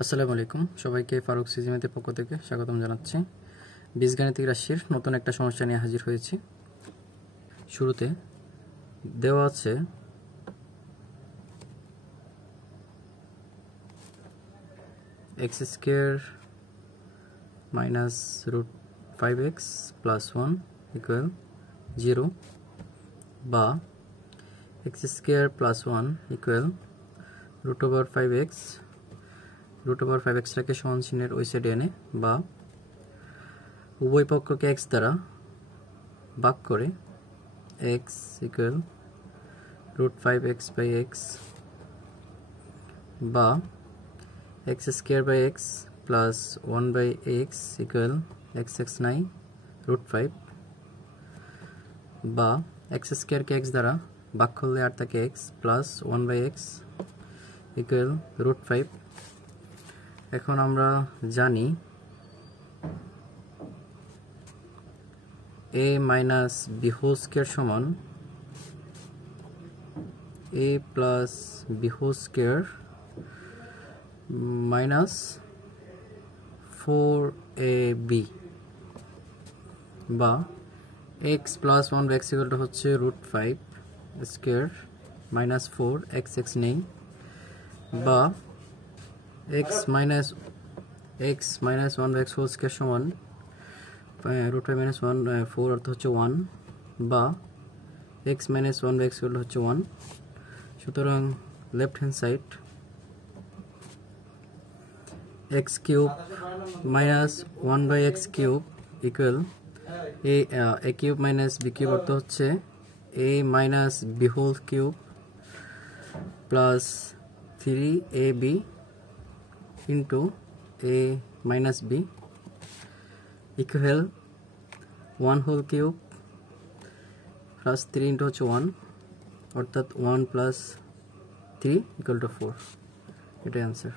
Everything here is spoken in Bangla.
আসসালামু আলাইকুম সবাইকে ফারুক সিজিমেতের পক্ষ থেকে স্বাগতম জানাচ্ছি। বীজগাণিতিক রাশির নতুন একটা সমস্যা নিয়ে হাজির হয়েছি। শুরুতে দেওয়া আছে x² minus root 5x plus 1 equal 0 বা x² plus 1 equal root over 5x টাকে সমান চিহ্নের ওই সাইডে এনে বা উভয় পক্ষকে x দ্বারা ভাগ করে x equal root 5x by x বা x² by x plus 1 by x equal x নাই রুট 5 বা x² কে x দ্বারা ভাগ করলে আর থাকে x plus 1 by x equal root 5। এখন আমরা জানি a minus b whole square সমান a plus b whole square minus 4ab বা x প্লাস 1 x ইকুয়ালটা হচ্ছে রুট 5 স্কয়ার মাইনাস 4 x নেই বা x minus 1 x whole square সমান রুট 5 মাইনাস 1 4 অর্থ হচ্ছে 1 বা x minus 1 x হচ্ছে 1। সুতরাং left hand side x cube minus 1 by x cube equal a cube minus b cube অর্থ হচ্ছে a minus b whole cube plus 3ab into a minus b equal 1 whole cube plus 3 into 1 অর্থাৎ 1 plus 3 equal to 4 এটাই आंसर।